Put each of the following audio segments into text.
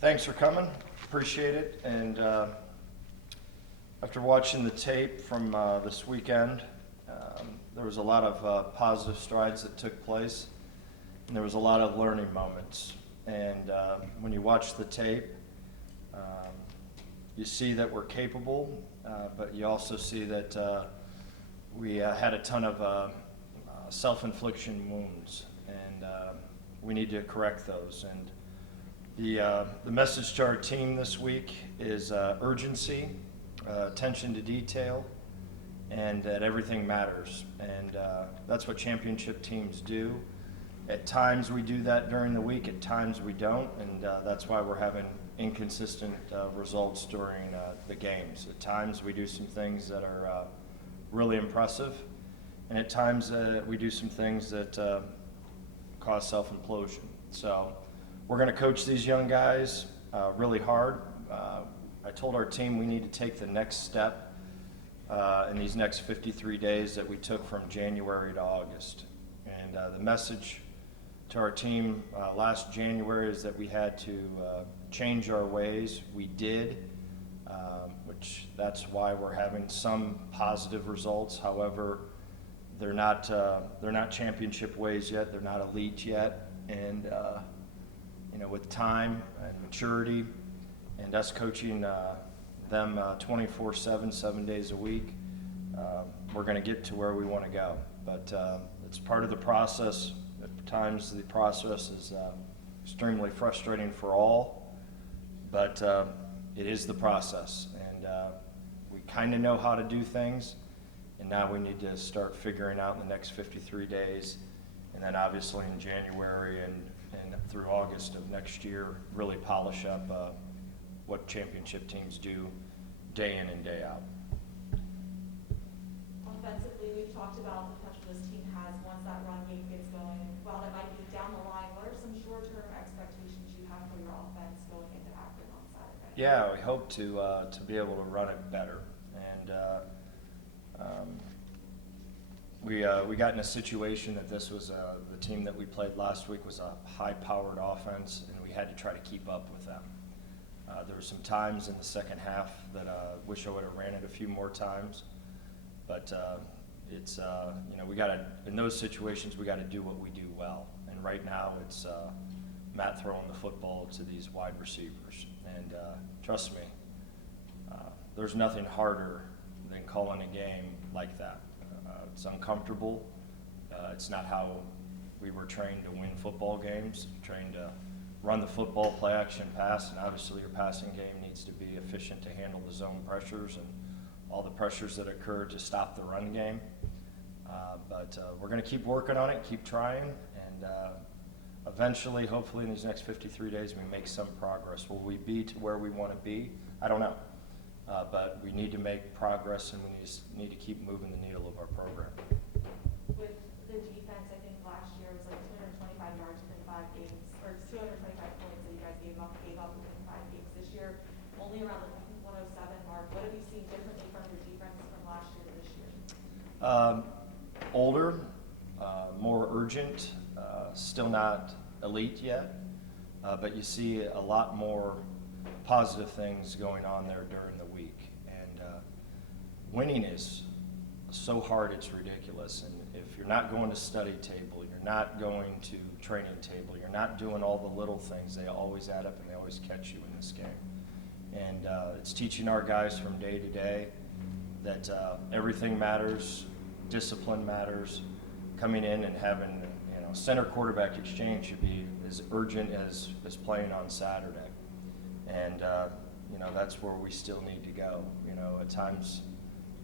Thanks for coming. Appreciate it. And after watching the tape from this weekend, there was a lot of positive strides that took place, and there was a lot of learning moments. And when you watch the tape, you see that we're capable, but you also see that we had a ton of self-infliction wounds, and we need to correct those. And the message to our team this week is urgency, attention to detail, and that everything matters. And that's what championship teams do. At times we do that during the week, at times we don't, and that's why we're having inconsistent results during the games. At times we do some things that are really impressive, and at times we do some things that cause self-implosion. So we're going to coach these young guys really hard. I told our team we need to take the next step in these next 53 days that we took from January to August. And the message to our team last January is that we had to change our ways. We did, which that's why we're having some positive results. However, they're not championship ways yet. They're not elite yet. And with time and maturity and us coaching them 24/7, 7 days a week, we're going to get to where we want to go. But it's part of the process. At times the process is extremely frustrating for all, but it is the process. And we kind of know how to do things, and now we need to start figuring out in the next 53 days, and then obviously in January and through August of next year, really polish up what championship teams do day in and day out. Offensively, we've talked about the potential this team has once that run game gets going. While that might be down the line, what are some short-term expectations you have for your offense going into Akron on Saturday? Yeah, we hope to be able to run it better. And we got in a situation that this was the team that we played last week was a high-powered offense, and we had to try to keep up with them. There were some times in the second half that I wish I would have ran it a few more times, but it's we got to, in those situations we got to do what we do well. And right now it's Matt throwing the football to these wide receivers, and trust me, there's nothing harder than calling a game like that. It's uncomfortable. It's not how we were trained to win football games. Trained to run the football, play action, pass, and obviously your passing game needs to be efficient to handle the zone pressures and all the pressures that occur to stop the run game. But we're going to keep working on it, keep trying, and eventually, hopefully in these next 53 days, we make some progress. Will we be to where we want to be? I don't know. But we need to make progress, and we need to keep moving the needle of our program. With the defense, I think last year was like 225 yards within 5 games, or 225 points that you guys gave up within 5 games. This year, only around the 107 mark. What have you seen differently from your defense from last year to this year? Older, more urgent, still not elite yet, but you see a lot more positive things going on there during the week. And winning is so hard it's ridiculous. And if you're not going to study table, you're not going to training table, you're not doing all the little things, they always add up and they always catch you in this game. And it's teaching our guys from day to day that everything matters, discipline matters. Coming in and having center quarterback exchange should be as urgent as playing on Saturday. And that's where we still need to go. At times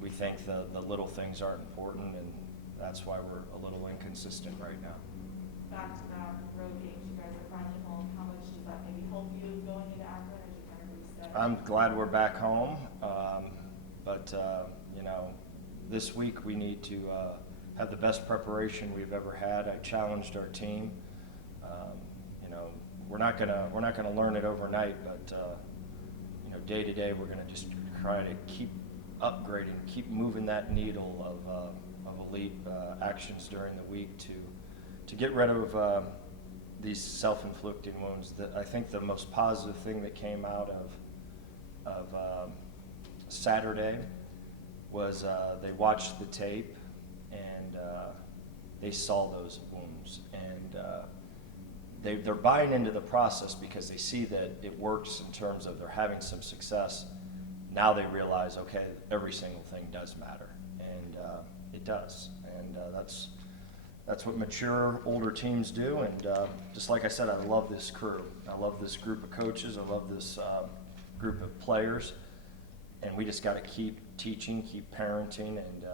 we think the little things aren't important, and that's why we're a little inconsistent right now. Back-to-back road games, you guys are finally home. How much does that maybe help you going into Akron as you kind of reset? I'm glad we're back home, but this week we need to have the best preparation we've ever had. I challenged our team. We're not gonna learn it overnight, but day to day we're gonna just try to keep upgrading, keep moving that needle of elite actions during the week to get rid of these self-inflicting wounds. I think the most positive thing that came out of Saturday was they watched the tape and they saw those wounds, and they're buying into the process because they see that it works in terms of they're having some success. Now they realize, okay, every single thing does matter, and it does, and that's what mature, older teams do. And just like I said, I love this crew. I love this group of coaches. I love this group of players, and we just got to keep teaching, keep parenting, and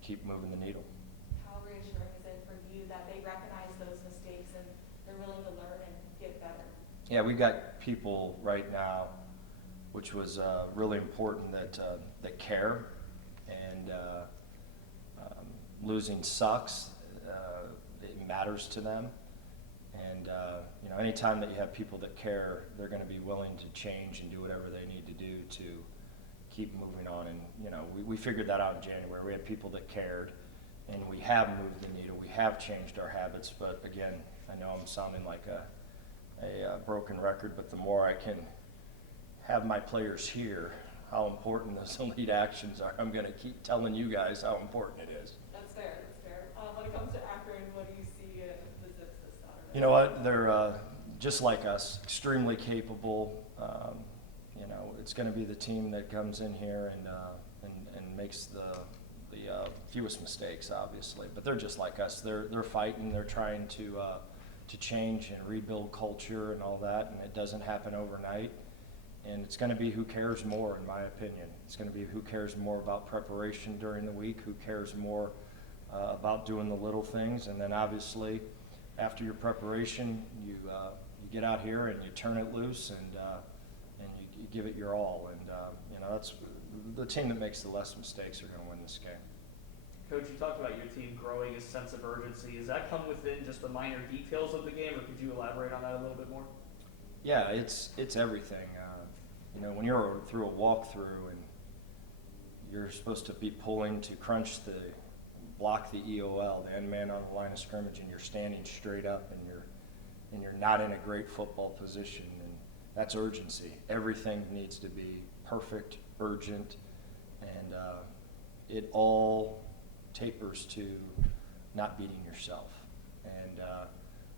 keep moving the needle. How reassuring is it for you that they recognize those mistakes and they're willing to learn and get better? Yeah, we've got people right now, which was really important, that care, and losing sucks. It matters to them, and anytime that you have people that care, they're going to be willing to change and do whatever they need to do to keep moving on. And we figured that out in January. We had people that cared, and we have moved the needle. We have changed our habits, but again, I know I'm sounding like a broken record, but the more I can have my players hear how important those elite actions are, I'm going to keep telling you guys how important it is. That's fair. That's fair. When it comes to Akron, what do you see the Zips this Saturday? You know what? They're just like us, extremely capable. It's going to be the team that comes in here and makes the fewest mistakes, obviously. But they're just like us. They're fighting. They're trying to change and rebuild culture and all that, and it doesn't happen overnight. And it's going to be who cares more, in my opinion. It's going to be who cares more about preparation during the week, who cares more about doing the little things. And then obviously, after your preparation, you get out here and you turn it loose, and you give it your all. And that's the team that makes the less mistakes are going to win this game. Coach, you talked about your team growing a sense of urgency. Does that come within just the minor details of the game, or could you elaborate on that a little bit more? Yeah, it's everything. When you're through a walkthrough and you're supposed to be pulling to block the EOL, the end man on the line of scrimmage, and you're standing straight up and you're not in a great football position, and that's urgency. Everything needs to be perfect, urgent, and it all tapers to not beating yourself. And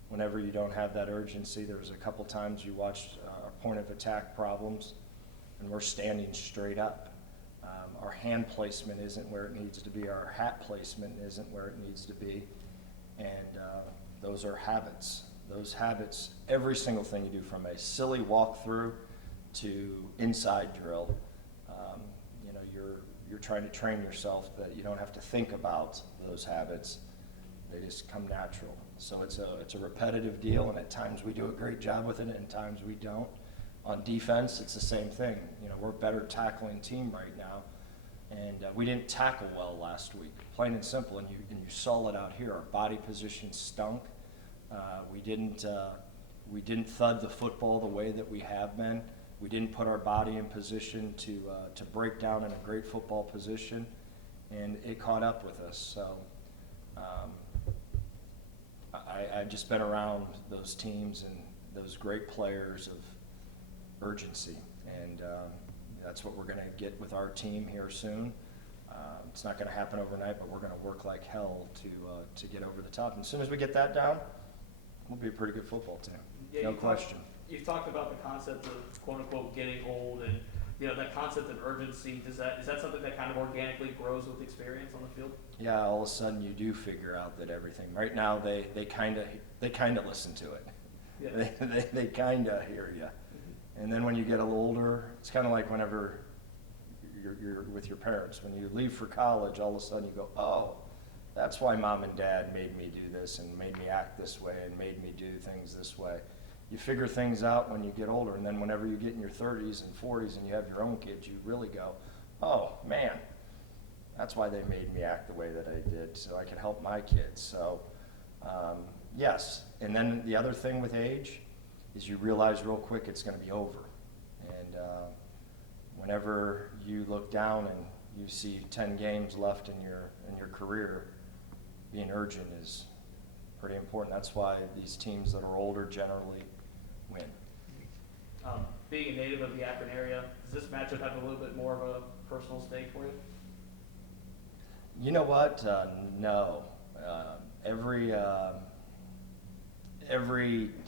whenever you don't have that urgency, there was a couple times you watched our point of attack problems, and we're standing straight up. Our hand placement isn't where it needs to be. Our hat placement isn't where it needs to be. And those are habits. Those habits, every single thing you do, from a silly walkthrough to inside drill, you're trying to train yourself that you don't have to think about those habits. They just come natural. So it's a repetitive deal, and at times we do a great job with it, and at times we don't. On defense, it's the same thing. We're a better tackling team right now, and we didn't tackle well last week, plain and simple. And you saw it out here. Our body position stunk. We didn't thud the football the way that we have been. We didn't put our body in position to break down in a great football position, and it caught up with us. So I've just been around those teams and those great players of urgency, and that's what we're going to get with our team here soon. It's not going to happen overnight, but we're going to work like hell to get over the top. And as soon as we get that down, we'll be a pretty good football team. Yeah, no question. You've talked about the concept of quote unquote getting old, and that concept of urgency. Is that something that kind of organically grows with experience on the field? Yeah, all of a sudden you do figure out that everything. Right now they kind of listen to it. Yeah. They kind of hear you. Mm-hmm. And then when you get a little older, it's kind of like whenever you're with your parents. When you leave for college, all of a sudden you go, oh, that's why mom and dad made me do this and made me act this way and made me do things this way. You figure things out when you get older, and then whenever you get in your 30s and 40s and you have your own kids, you really go, oh, man, that's why they made me act the way that I did, so I could help my kids. So, yes. And then the other thing with age is you realize real quick it's going to be over. And whenever you look down and you see 10 games left in your career, being urgent is pretty important. That's why these teams that are older generally win. Being a native of the Akron area, does this matchup have a little bit more of a personal stake for you? You know what? No. Every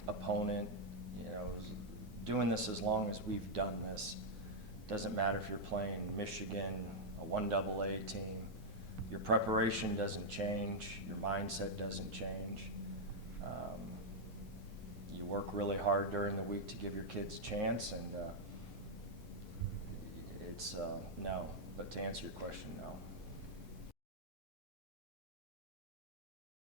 opponent, is doing this as long as we've done this. Doesn't matter if you're playing Michigan, a 1AA team. Your preparation doesn't change. Your mindset doesn't change. You work really hard during the week to give your kids a chance, and it's no. But to answer your question, no.